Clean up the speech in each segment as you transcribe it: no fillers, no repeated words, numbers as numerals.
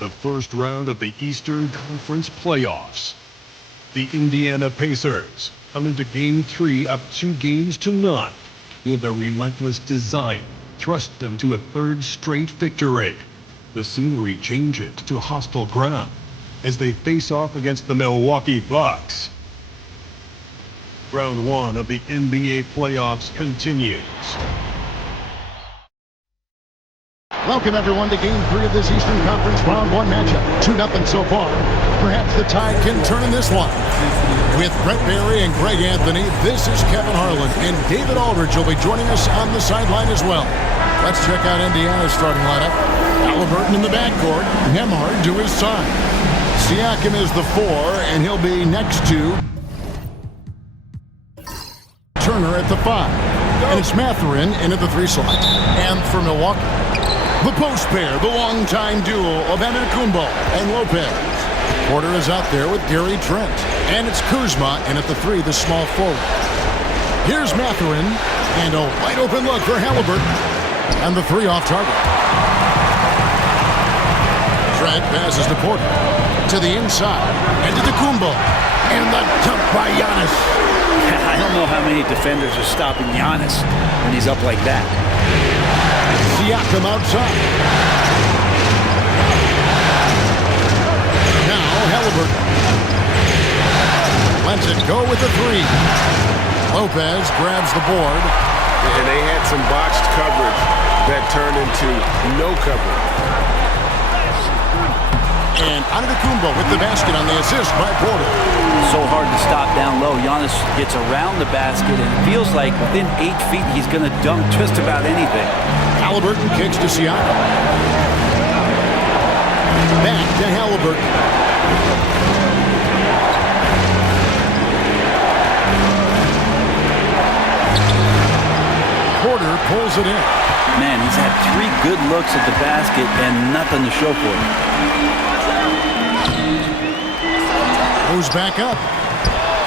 the first round of the Eastern Conference playoffs. The Indiana Pacers come into Game 3 up 2-0 with a relentless design thrust them to a third straight victory. The scenery changes to hostile ground as they face off against the Milwaukee Bucks. Round 1 of the NBA playoffs continues. Welcome, everyone, to Game 3 of this Eastern Conference Round 1 matchup. 2-0 so far. Perhaps the tide can turn in this one. With Brett Barry and Greg Anthony, this is Kevin Harlan, and David Aldridge will be joining us on the sideline as well. Let's check out Indiana's starting lineup. Halliburton in the backcourt, Nembhard to his side. Siakam is the 4, and he'll be next to Turner at the 5. And it's Mathurin in at the 3 slot. And for Milwaukee, the post pair, the longtime duo of Antetokounmpo and Lopez. Porter is out there with Gary Trent. And it's Kuzma in at the 3, the small forward. Here's Mathurin, and a wide open look for Halliburton. And the 3 off target. Trent passes to Porter. To the inside. And to Antetokounmpo. And the dunk by Giannis. I don't know how many defenders are stopping Giannis when he's up like that. Siakam outside. Now Halliburton. Lets it go with the 3. Lopez grabs the board. And they had some botched coverage that turned into no coverage. And Antetokounmpo with the basket on the assist by Porter. So hard to stop down low. Giannis gets around the basket, and it feels like within 8 feet he's going to dunk just about anything. Halliburton kicks to Siakam. Back to Halliburton. Porter pulls it in. Man, he's had 3 good looks at the basket and nothing to show for it. Moves back up.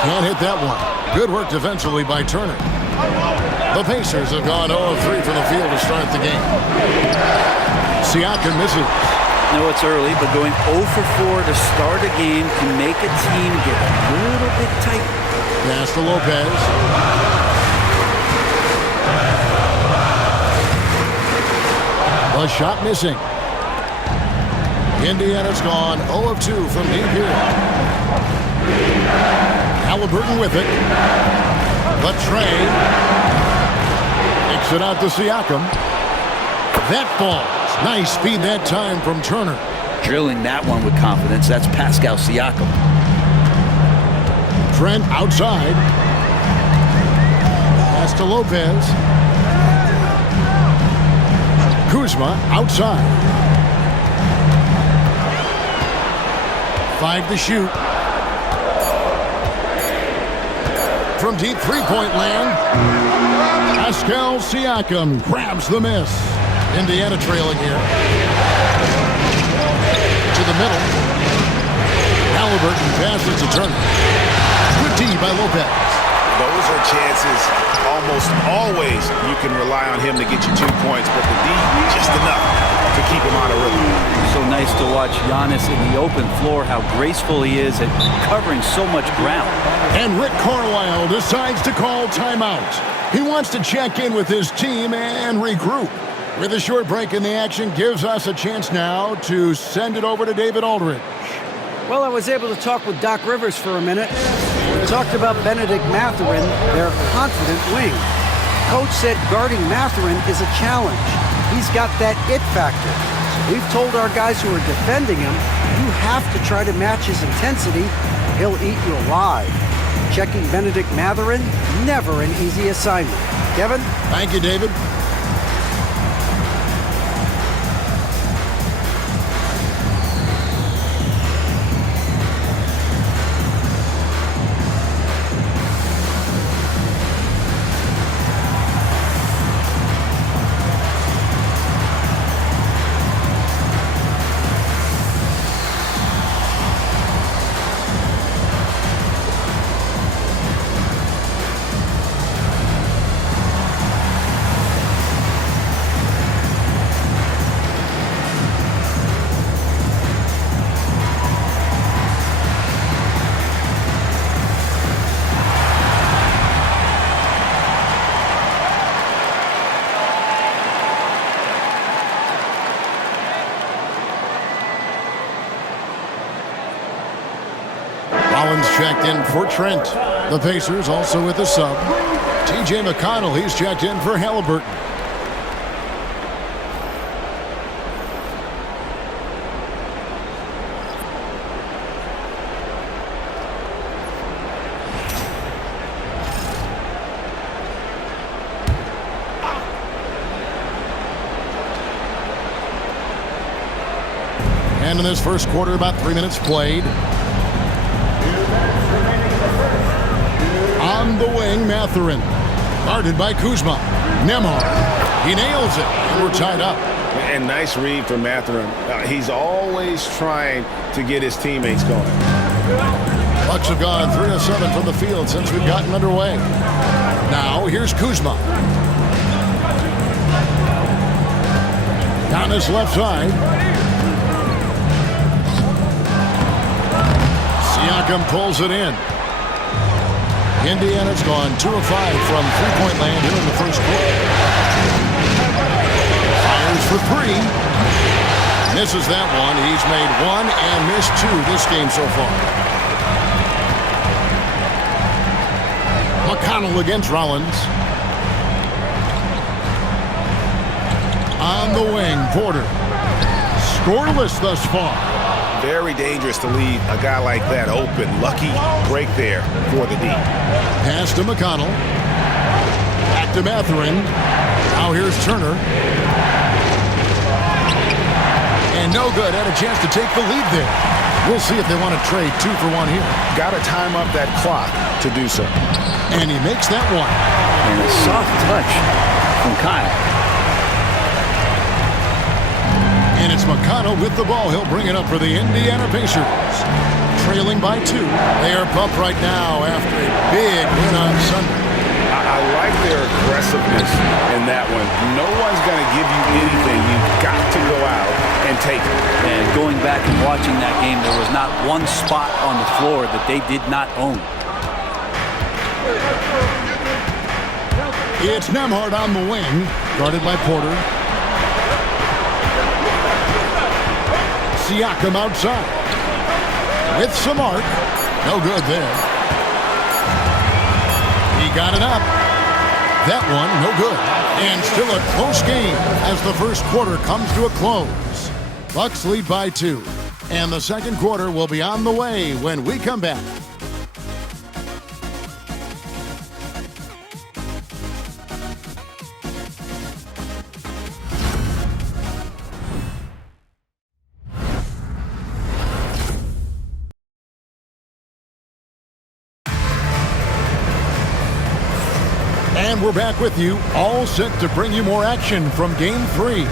Can't hit that one. Good work defensively by Turner. The Pacers have gone 0 of 3 from the field to start the game. Siakam misses. No, it's early, but going 0 for 4 to start a game can make a team get a little bit tight. Pass to Lopez. The shot missing. Indiana's gone 0 of 2 from deep here. Halliburton with it. The tray. Takes it out to Siakam. That falls. Nice feed that time from Turner. Drilling that one with confidence. That's Pascal Siakam. Trent outside. Pass to Lopez. Kuzma outside. 5 to shoot. From deep three-point land, Pascal Siakam grabs the miss. Indiana trailing here. To the middle. Halliburton passes to Turner. Good D by Lopez. Those are chances almost always you can rely on him to get you 2 points, but the D, just enough to keep him out of rhythm. So nice to watch Giannis in the open floor, how graceful he is at covering so much ground. And Rick Carlisle decides to call timeout. He wants to check in with his team and regroup. With a short break in the action, gives us a chance now to send it over to David Aldridge. Well, I was able to talk with Doc Rivers for a minute. We talked about Benedict Mathurin, their confident wing. Coach said guarding Mathurin is a challenge. He's got that it factor. We've told our guys who are defending him, you have to try to match his intensity. He'll eat you alive. Checking Benedict Mathurin, never an easy assignment. Kevin? Thank you, David. Rollins checked in for Trent. The Pacers also with a sub. T.J. McConnell, he's checked in for Halliburton. And in this first quarter, about 3 minutes played. On the wing, Mathurin. Guarded by Kuzma. Nembhard. He nails it. And we're tied up. And nice read from Mathurin. He's always trying to get his teammates going. Bucks have gone 3 of 7 from the field since we've gotten underway. Now, here's Kuzma. Down his left side. Siakam pulls it in. Indiana's gone 2 of 5 from three-point land here in the first quarter. Fires for 3. Misses that one. He's made 1 and missed 2 this game so far. McConnell against Rollins. On the wing, Porter. Scoreless thus far. Very dangerous to leave a guy like that open. Lucky break there for the D. Pass to McConnell. Back to Mathurin. Now here's Turner. And no good. Had a chance to take the lead there. We'll see if they want to trade 2 for 1 here. Got to time up that clock to do so. And he makes that one. And a soft touch from Kyle. And it's McConnell with the ball. He'll bring it up for the Indiana Pacers. Trailing by 2. They are pumped right now after a big win on Sunday. I like their aggressiveness in that one. No one's going to give you anything. You've got to go out and take it. And going back and watching that game, there was not one spot on the floor that they did not own. It's Nembhard on the wing, guarded by Porter. Siakam outside. With some arc. No good there. He got it up. That one, no good. And still a close game as the first quarter comes to a close. Bucks lead by 2. And the second quarter will be on the way when we come back. And we're back with you, all set to bring you more action from Game 3.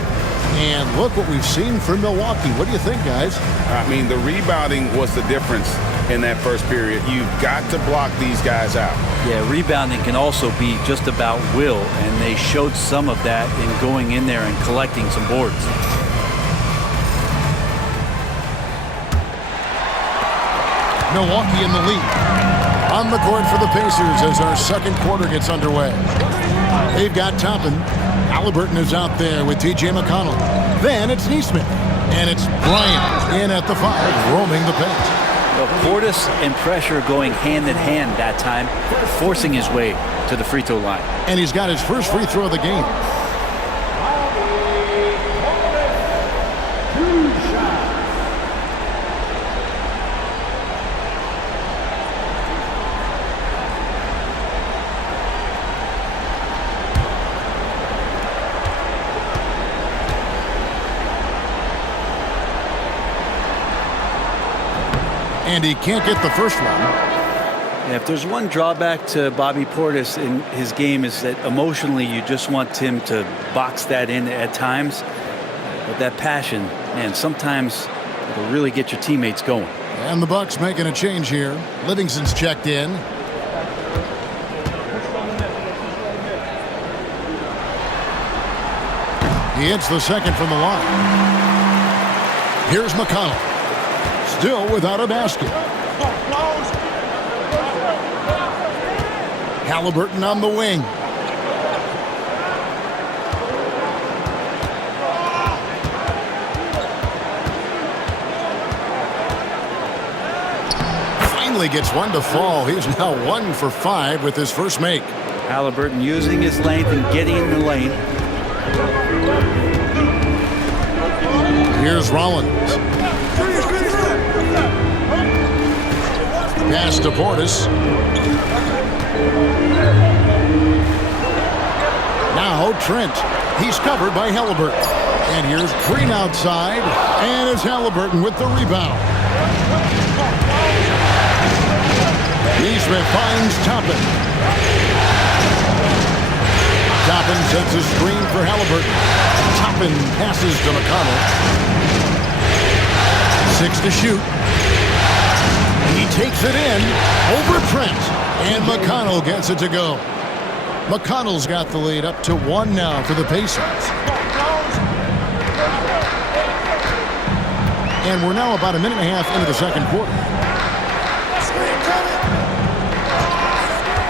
And look what we've seen from Milwaukee. What do you think, guys? I mean, the rebounding was the difference in that first period. You've got to block these guys out. Yeah, rebounding can also be just about will, and they showed some of that in going in there and collecting some boards. Milwaukee in the lead. On the court for the Pacers as our second quarter gets underway. They've got Toppin. Halliburton is out there with T.J. McConnell. Then it's Neesmith. And it's Bryant in at the 5, roaming the paint. Well, Portis and pressure going hand in hand that time, forcing his way to the free throw line. And he's got his first free throw of the game. And he can't get the first one. Yeah, if there's one drawback to Bobby Portis in his game is that emotionally you just want him to box that in at times. But that passion, man, sometimes it'll really get your teammates going. And the Bucks making a change here. Livingston's checked in. He hits the second from the line. Here's McConnell. Still without a basket. Halliburton on the wing. finally gets one to fall. He's now 1 for 5 with his first make. Halliburton using his length and getting in the lane. Here's Rollins. Pass to Portis. Now Trent. He's covered by Halliburton. And here's Green outside. And it's Halliburton with the rebound. Neesmith finds Toppin. Toppin sets a screen for Halliburton. Toppin passes to McConnell. 6 to shoot. He takes it in over Trent. And McConnell gets it to go. McConnell's got the lead up to 1 now for the Pacers. And we're now about a minute and a half into the second quarter.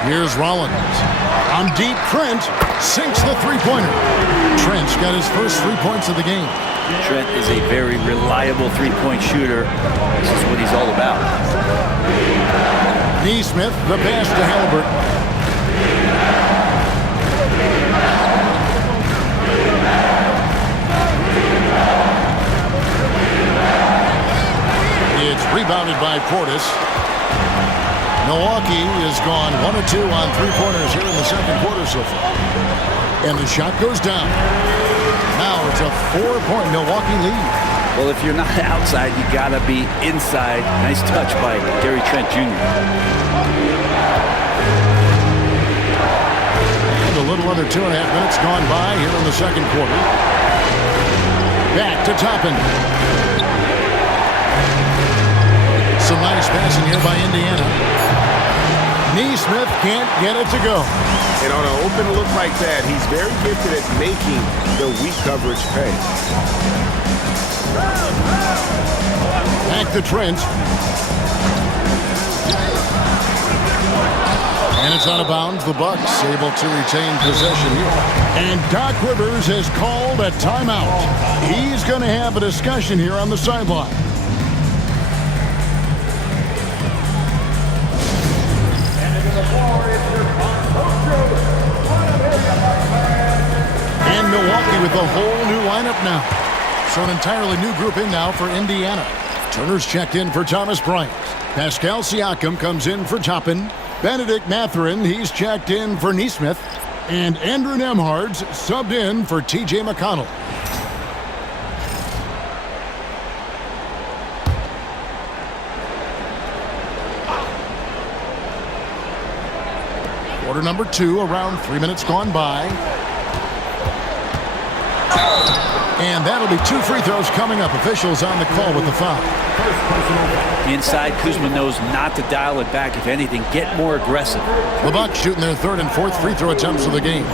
Here's Rollins. On deep, Trent sinks the three-pointer. Trent's got his first 3 points of the game. Trent is a very reliable three-point shooter. This is what he's all about. Neesmith, the pass to Halliburton. It's rebounded by Portis. Milwaukee has gone 1 of 2 on three-pointers here in the second quarter so far. And the shot goes down. Now it's a 4-point Milwaukee lead. Well, if you're not outside, you got to be inside. Nice touch by Gary Trent Jr. And a little under 2.5 minutes gone by here in the second quarter. Back to Toppin. Some nice passing here by Indiana. Neesmith can't get it to go. And on an open look like that, he's very gifted at making the weak coverage pay. Back to Trent. And it's out of bounds. The Bucks able to retain possession here. And Doc Rivers has called a timeout. He's going to have a discussion here on the sideline. And Milwaukee with a whole new lineup now. So an entirely new group in now for Indiana. Turner's checked in for Thomas Bryant. Pascal Siakam comes in for Toppin. Benedict Mathurin, he's checked in for Neesmith. And Andrew Nembhard's subbed in for T.J. McConnell. Quarter number 2, around 3 minutes gone by. And that'll be 2 free throws coming up. Officials on the call with the foul. Inside, Kuzma knows not to dial it back. If anything, get more aggressive. The Bucks shooting their 3rd and 4th free throw attempts of the game.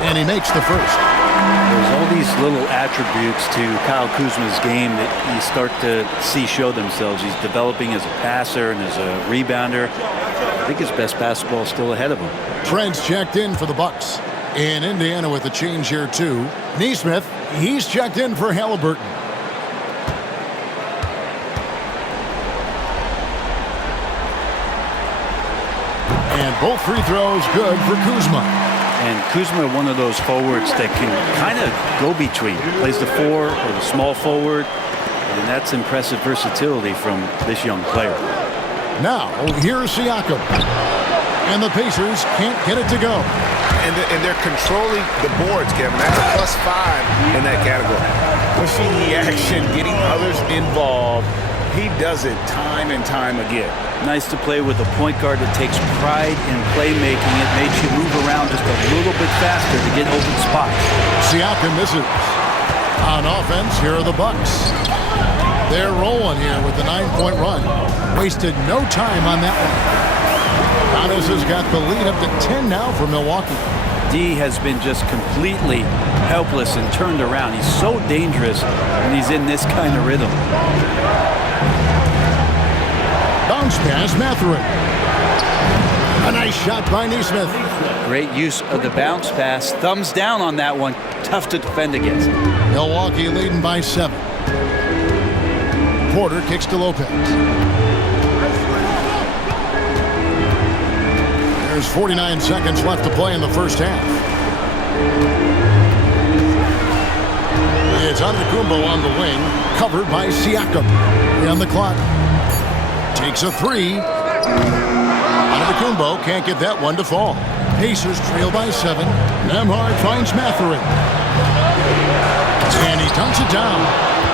And he makes the first. There's all these little attributes to Kyle Kuzma's game that you start to see show themselves. He's developing as a passer and as a rebounder. I think his best basketball is still ahead of him. Trent's checked in for the Bucks. And Indiana with a change here too. Neesmith, he's checked in for Halliburton. And both free throws good for Kuzma. And Kuzma, one of those forwards that can kind of go between. Plays the 4 or the small forward. And that's impressive versatility from this young player. Now, here's Siakam. And the Pacers can't get it to go. And they're controlling the boards, Kevin. That's a +5 in that category. Pushing the action, getting others involved. He does it time and time again. Nice to play with a point guard that takes pride in playmaking. It makes you move around just a little bit faster to get open spots. Siakam misses. On offense, here are the Bucks. They're rolling here with the 9-point run. Wasted no time on that one. Giannis has got the lead up to 10 now for Milwaukee. D has been just completely helpless and turned around. He's so dangerous when he's in this kind of rhythm. Bounce pass, Matherin. A nice shot by Neesmith. Great use of the bounce pass. Thumbs down on that one. Tough to defend against. Milwaukee leading by 7. Porter kicks to Lopez. There's 49 seconds left to play in the first half. It's Antetokounmpo on the wing, covered by Siakam. On the clock. Takes a 3. Antetokounmpo can't get that one to fall. Pacers trail by 7. Nembhard finds Matherin. And he dunks it down.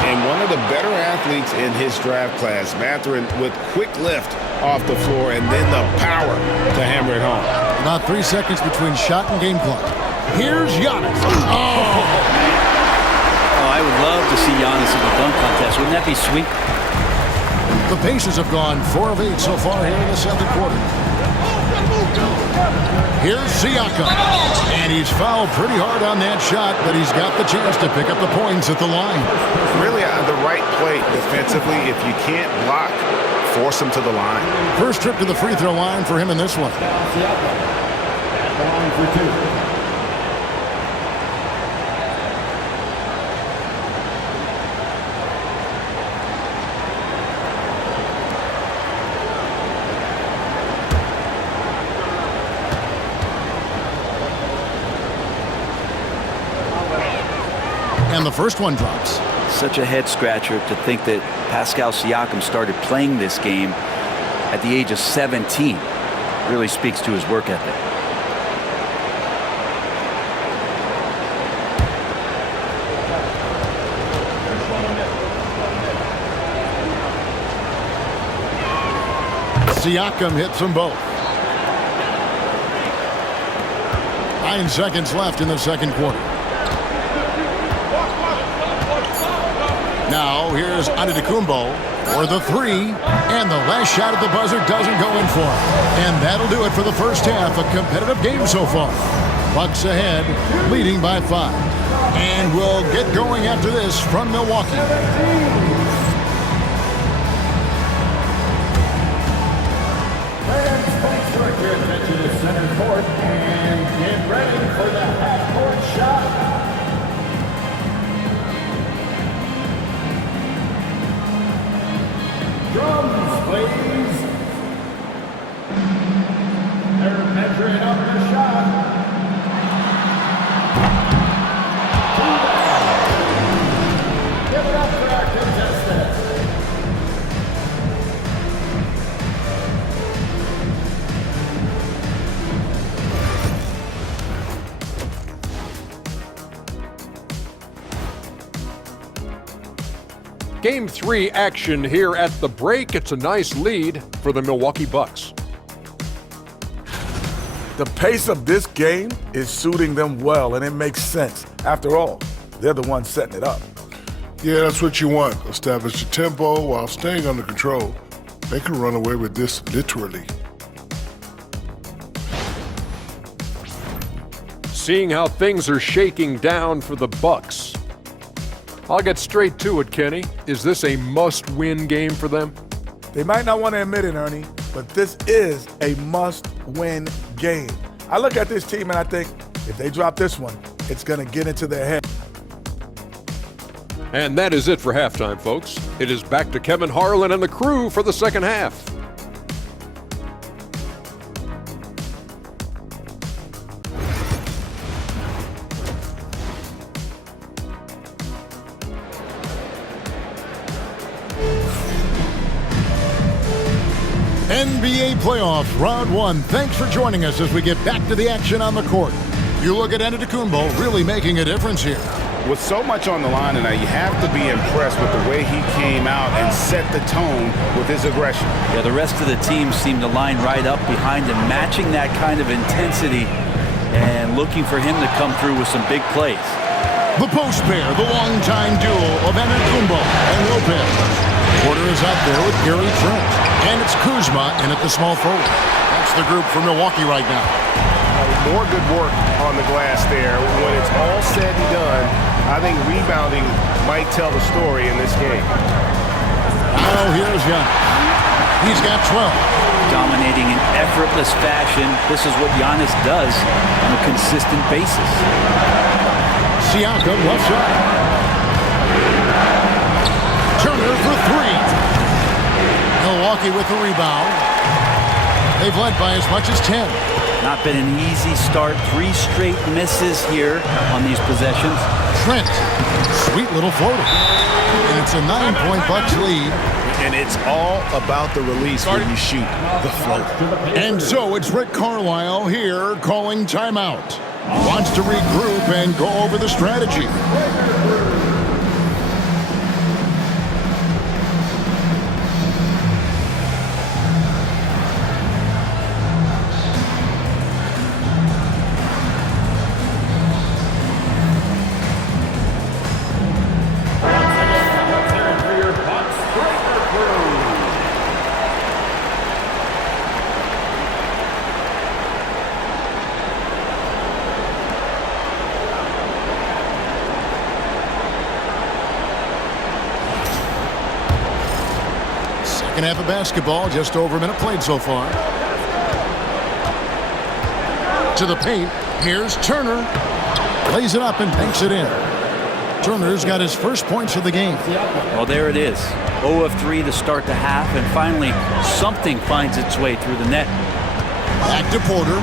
And one of the better athletes in his draft class, Matherin, with quick lift off the floor and then the power to hammer it home. About 3 seconds between shot and game clock. Here's Giannis. Oh, I would love to see Giannis in the dunk contest. Wouldn't that be sweet? The Pacers have gone 4 of 8 so far here in the second quarter. Here's Siakam. And he's fouled pretty hard on that shot, but he's got the chance to pick up the points at the line. Really the right play defensively. If you can't block, force him to the line. First trip to the free throw line for him in this one. And the first one drops. Such a head scratcher to think that Pascal Siakam started playing this game at the age of 17. Really speaks to his work ethic. Siakam hits them both. 9 seconds left in the second quarter. Now here's Antetokounmpo for the 3, and the last shot at the buzzer doesn't go in for him. And that'll do it for the first half. A competitive game so far. Bucks ahead, leading by 5. And we'll get going after this from Milwaukee. Thanks for your attention to center court, and get ready for the half-court shot. Drums, please. They're measuring up the shot. Give it up for our contestants. Game 3 action here at the break. It's a nice lead for the Milwaukee Bucks. The pace of this game is suiting them well, and it makes sense. After all, they're the ones setting it up. Yeah, that's what you want. Establish the tempo while staying under control. They can run away with this literally. Seeing how things are shaking down for the Bucks. I'll get straight to it, Kenny. Is this a must-win game for them? They might not want to admit it, Ernie, but this is a must-win game. I look at this team and I think if they drop this one, it's going to get into their head. And that is it for halftime, folks. It is back to Kevin Harlan and the crew for the second half. NBA playoffs, round 1. Thanks for joining us as we get back to the action on the court. You look at Antetokounmpo really making a difference here. With so much on the line tonight, you have to be impressed with the way he came out and set the tone with his aggression. Yeah, the rest of the team seemed to line right up behind him, matching that kind of intensity and looking for him to come through with some big plays. The post pair, the longtime duo of Antetokounmpo and Lopez. Porter is out there with Gary Trent. And it's Kuzma in at the small forward. That's the group for Milwaukee right now. More good work on the glass there. When it's all said and done, I think rebounding might tell the story in this game. Oh, here's Giannis. He's got 12. Dominating in effortless fashion. This is what Giannis does on a consistent basis. Siakam left side. Turner for three. Milwaukee with the rebound. They've led by as much as 10. Not been an easy start. 3 straight misses here on these possessions. Trent, sweet little floater. And it's a 9-point Bucks lead. And it's all about the release when you shoot the float. And so it's Rick Carlisle here calling timeout. Wants to regroup and go over the strategy. Second half of basketball, just over a minute played so far. To the paint, here's Turner. Lays it up and banks it in. Turner's got his first points of the game. Well, there it is. 0 of 3 to start the half, and finally something finds its way through the net. Back to Porter.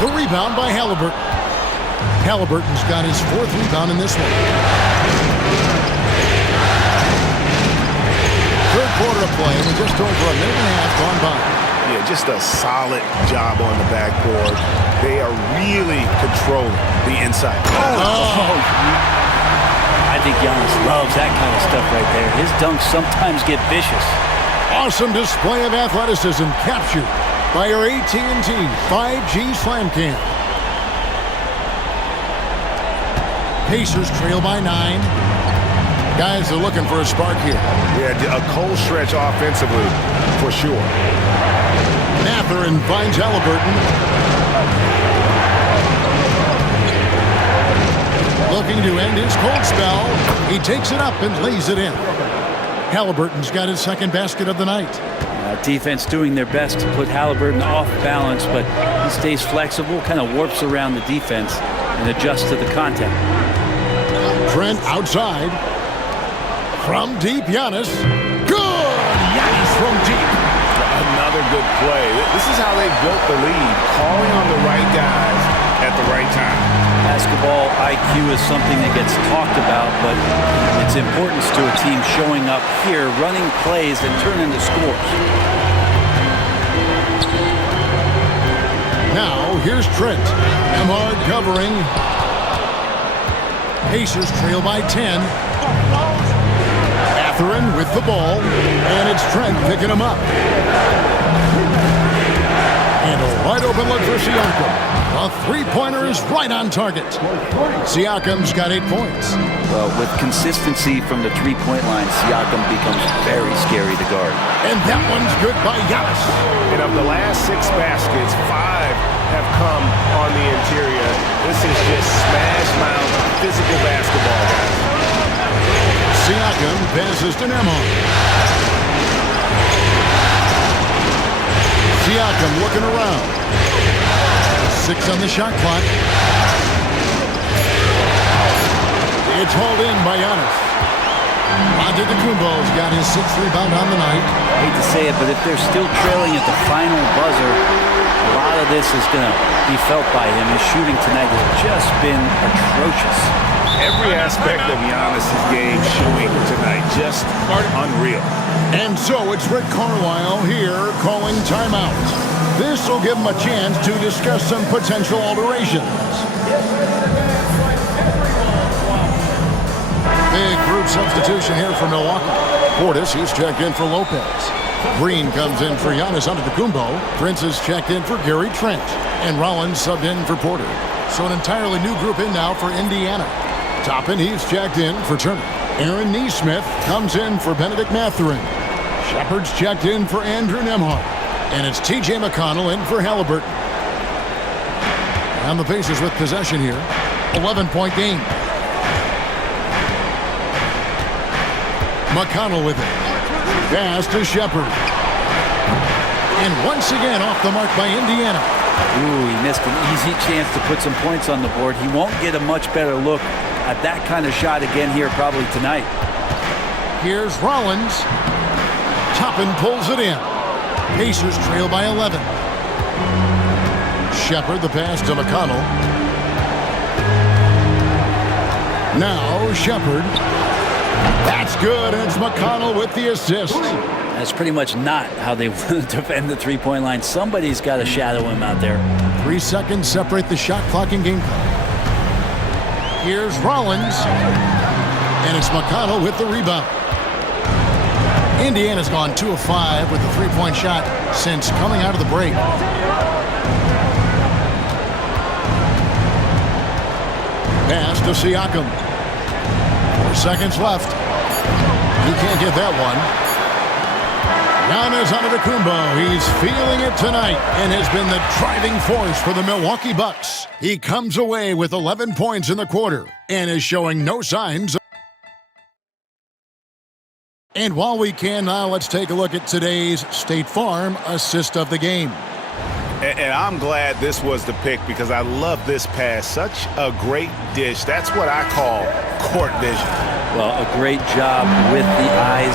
The rebound by Halliburton. Halliburton's got his 4th rebound in this one. Third quarter of play with just over a minute and a half gone by. Yeah, just a solid job on the backboard. They are really controlling the inside. I think Giannis loves that kind of stuff right there. His dunks sometimes get vicious. Awesome display of athleticism captured by our AT&T 5G Slam Cam. Pacers trail by 9. Guys are looking for a spark here. Yeah, a cold stretch offensively, for sure. Mathurin finds Halliburton. Looking to end his cold spell. He takes it up and lays it in. Halliburton's got his second basket of the night. Defense doing their best to put Halliburton off balance, but he stays flexible, kind of warps around the defense and adjusts to the contact. Trent outside. From deep, Giannis. Good! Giannis from deep. Another good play. This is how they built the lead, calling on the right guys at the right time. Basketball IQ is something that gets talked about, but its importance to a team showing up here, running plays that turn into scores. Now, here's Trent. Emhard covering. Pacers trail by 10. Mathurin with the ball, and it's Trent picking him up. And a wide open look for Siakam. A three-pointer is right on target. Siakam's got 8 points. Well, with consistency from the three-point line, Siakam becomes very scary to guard. And that one's good by Giannis. And of the last 6 baskets, 5 have come on the interior. This is just smash mouth physical basketball, guys. Siakam passes to Nemhard. Siakam looking around. 6 on the shot clock. It's hauled in by Giannis. Antetokounmpo's got his 6th rebound on the night. I hate to say it, but if they're still trailing at the final buzzer, a lot of this is going to be felt by him. His shooting tonight has just been atrocious. Every aspect of Giannis' game showing tonight, just unreal. And so it's Rick Carlisle here calling timeout. This will give him a chance to discuss some potential alterations. Big group substitution here for Milwaukee. Portis, he's checked in for Lopez. Green comes in for Giannis Antetokounmpo. Prince is checked in for Gary Trent. And Rollins subbed in for Porter. So an entirely new group in now for Indiana. Toppin, he's checked in for Turner. Aaron Nesmith comes in for Benedict Mathurin. Shepard's checked in for Andrew Nemhard. And it's T.J. McConnell in for Halliburton. And the Pacers with possession here. 11-point game. McConnell with it. Pass to Shepard. And once again off the mark by Indiana. Ooh, he missed an easy chance to put some points on the board. He won't get a much better look at that kind of shot again here probably tonight. Here's Rollins. Toppin pulls it in. Pacers trail by 11. Shepard, the pass to McConnell. Now Shepard. That's good, and it's McConnell with the assist. That's pretty much not how they want to defend the three-point line. Somebody's got to shadow him out there. 3 seconds separate the shot clock and game clock. Here's Rollins. And it's McConnell with the rebound. Indiana's gone 2 of 5 with the three-point shot since coming out of the break. Pass to Siakam. 4 seconds left. He can't get that one. Giannis Antetokounmpo. He's feeling it tonight and has been the driving force for the Milwaukee Bucks. He comes away with 11 points in the quarter and is showing no signs of... And while we can now, let's take a look at today's State Farm assist of the game. And I'm glad this was the pick because I love this pass. Such a great dish. That's what I call court vision. Well, a great job with the eyes.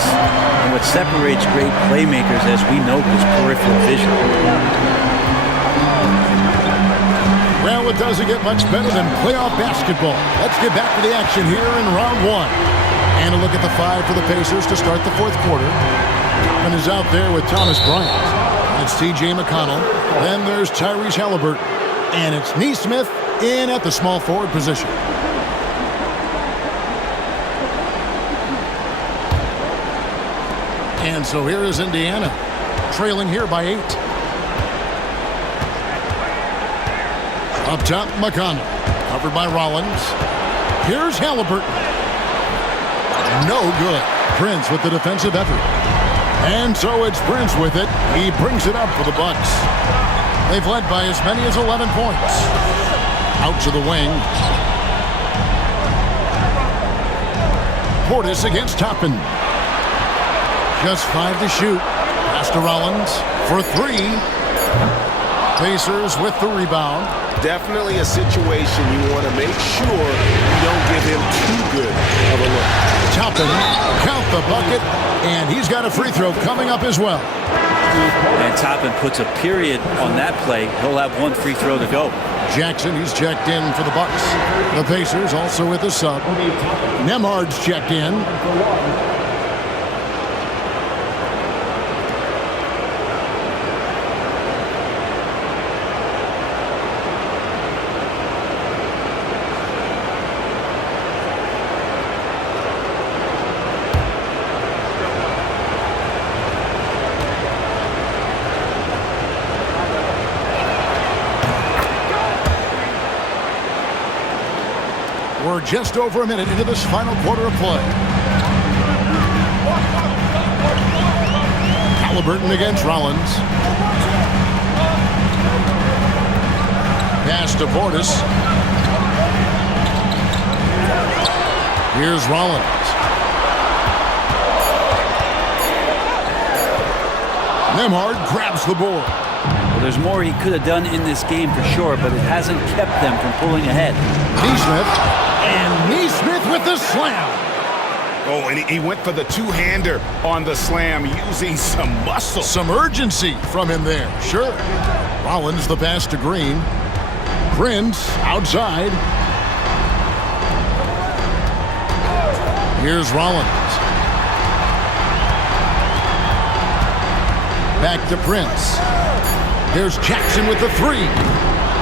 And what separates great playmakers, as we know, is peripheral vision. Well, it doesn't get much better than playoff basketball. Let's get back to the action here in round 1. And a look at the 5 for the Pacers to start the 4th quarter. And is out there with Thomas Bryant. It's T.J. McConnell. Then there's Tyrese Halliburton. And it's Nesmith in at the small forward position. And so here is Indiana, trailing here by 8. Up top, McConnell. Covered by Rollins. Here's Halliburton. No good. Prince with the defensive effort. And so it's Prince with it. He brings it up for the Bucks. They've led by as many as 11 points. Out to the wing. Portis against Toppin. Just 5 to shoot. Pass to Rollins for 3. Pacers with the rebound. Definitely a situation you want to make sure you don't give him too good of a look. Toppin, count the bucket, and he's got a free throw coming up as well. And Toppin puts a period on that play. He'll have 1 free throw to go. Jackson, he's checked in for the Bucks. The Pacers also with the sub. Nemhard's checked in. We're just over a minute into this final quarter of play. Halliburton against Rollins. Pass to Portis. Here's Rollins. Nemhard grabs the board. Well, there's more he could have done in this game for sure, but it hasn't kept them from pulling ahead. Nesmith. And Nesmith with the slam. Oh, and he went for the two-hander on the slam using some muscle. Some urgency from him there, sure. Rollins the pass to Green. Prince outside. Here's Rollins. Back to Prince. There's Jackson with the 3.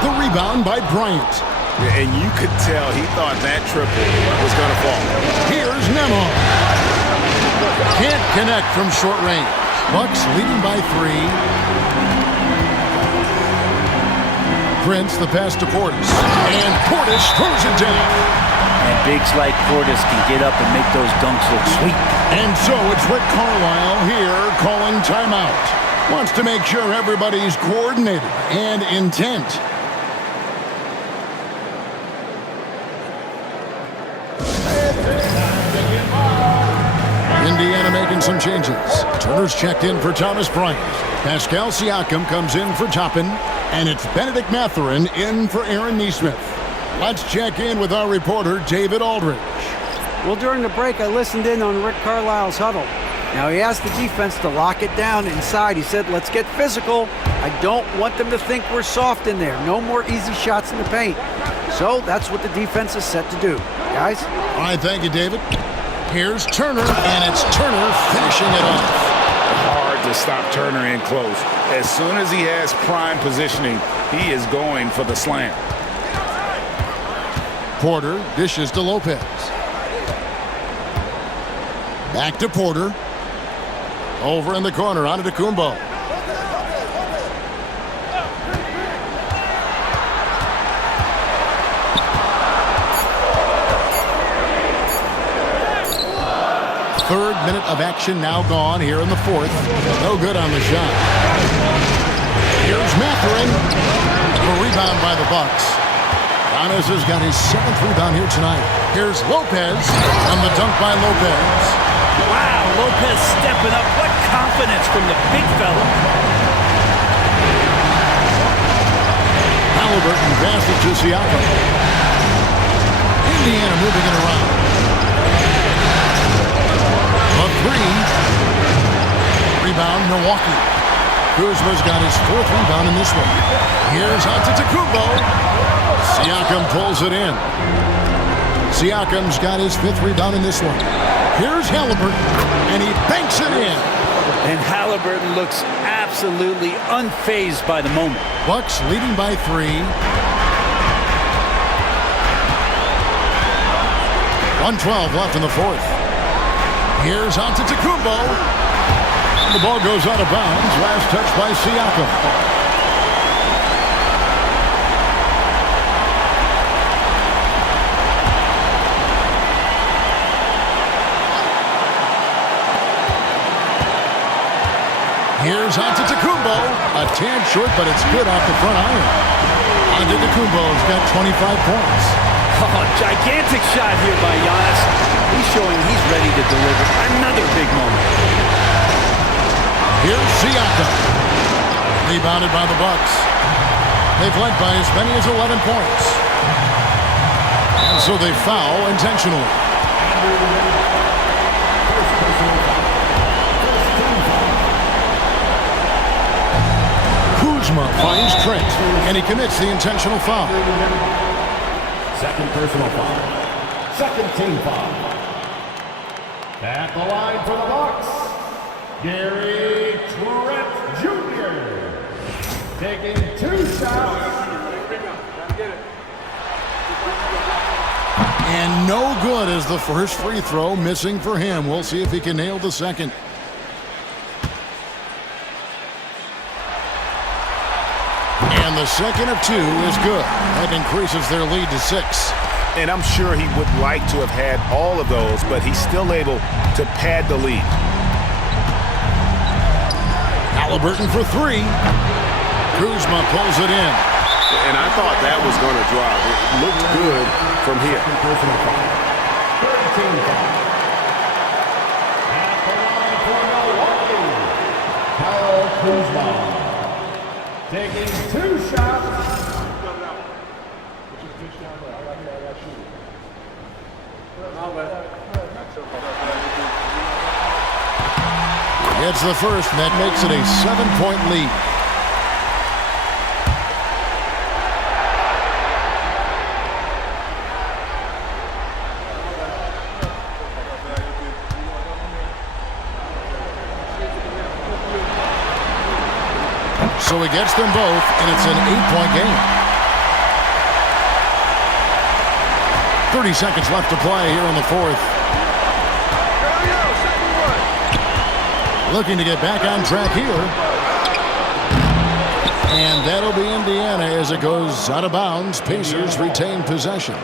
The rebound by Bryant. And you could tell he thought that triple was going to fall. Here's Nemhard. Can't connect from short range. Bucks leading by 3. Prince the pass to Portis. And Portis throws it down. And bigs like Portis can get up and make those dunks look sweet. And so it's Rick Carlisle here calling timeout. Wants to make sure everybody's coordinated and intent. Indiana making some changes. Turner's checked in for Thomas Bryant. Pascal Siakam comes in for Toppin. And it's Benedict Mathurin in for Aaron Nesmith. Let's check in with our reporter, David Aldridge. Well, during the break, I listened in on Rick Carlisle's huddle. Now, he asked the defense to lock it down inside. He said, let's get physical. I don't want them to think we're soft in there. No more easy shots in the paint. So that's what the defense is set to do. Guys? All right, thank you, David. Here's Turner, and it's Turner finishing it off. Hard to stop Turner in close. As soon as he has prime positioning, he is going for the slam. Porter dishes to Lopez. Back to Porter. Over in the corner, onto Kumbo. Third minute of action now gone here in the fourth. No good on the shot. Here's Mathurin. A rebound by the Bucks. Giannis has got his 7th rebound here tonight. Here's Lopez, and the dunk by Lopez. Wow, Lopez stepping up. What confidence from the big fella. Halliburton passes to Siakam. Indiana moving it around. A three. Rebound, Milwaukee. Kuzma's got his 4th rebound in this one. Here's Antetokounmpo. Siakam pulls it in. Siakam's got his 5th rebound in this one. Here's Halliburton, and he banks it in. And Halliburton looks absolutely unfazed by the moment. Bucks leading by 3. 1:12 left in the fourth. Here's Antetokounmpo. The ball goes out of bounds. Last touch by Siakam. Here's Antetokounmpo. A tad short, but it's good off the front iron. Antetokounmpo's got 25 points. Oh, gigantic shot here by Giannis. He's showing he's ready to deliver another big moment. Here's Siakam. Rebounded by the Bucks. They've led by as many as 11 points. And so they foul intentionally. Kuzma finds Trent, and he commits the intentional foul. Second personal foul. Second team foul. At the line for the Bucks, Gary Trent Jr. taking 2 shots. And no good as the first free throw missing for him. We'll see if he can nail the second. And the second of 2 is good. That increases their lead to 6. And I'm sure he would like to have had all of those, but he's still able to pad the lead. Halliburton for 3. Kuzma pulls it in. And I thought that was going to drop. It looked good from here. Personal foul. Third team foul. At the line for Milwaukee, Kyle Kuzma taking 2 shots. It's the first, and that makes it a 7-point lead. So he gets them both, and it's an 8-point game. 30 seconds left to play here in the fourth. Looking to get back on track here. And that'll be Indiana as it goes out of bounds. Pacers retain possession.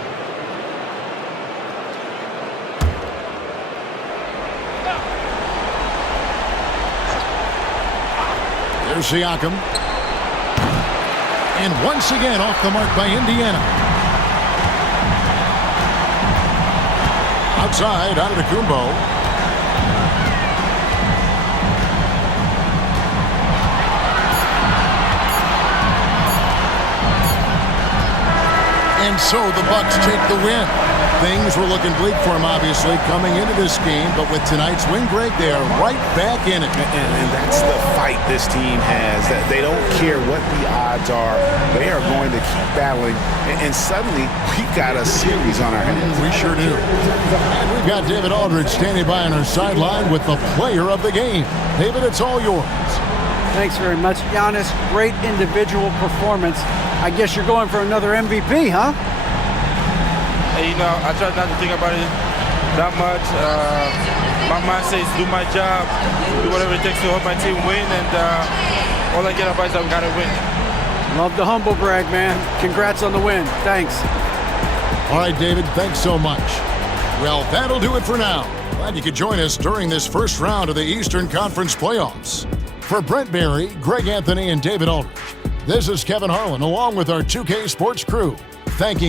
There's Siakam. And once again off the mark by Indiana. Outside, Antetokounmpo. And so the Bucks take the win. Things were looking bleak for them, obviously, coming into this game. But with tonight's win, Greg, they are right back in it. And that's the fight this team has. That they don't care what the odds are. They are going to keep battling. And suddenly, we've got a series on our hands. We sure do. And we've got David Aldridge standing by on our sideline with the player of the game. David, it's all yours. Thanks very much, Giannis. Great individual performance. I guess you're going for another MVP, huh? Hey, I try not to think about it that much. My mind says do my job, do whatever it takes to help my team win, and all I get about is that we got to win. Love the humble brag, man. Congrats on the win. Thanks. All right, David, thanks so much. Well, that'll do it for now. Glad you could join us during this first round of the Eastern Conference playoffs. For Brent Barry, Greg Anthony, and David Aldridge, this is Kevin Harlan along with our 2K Sports crew, thanking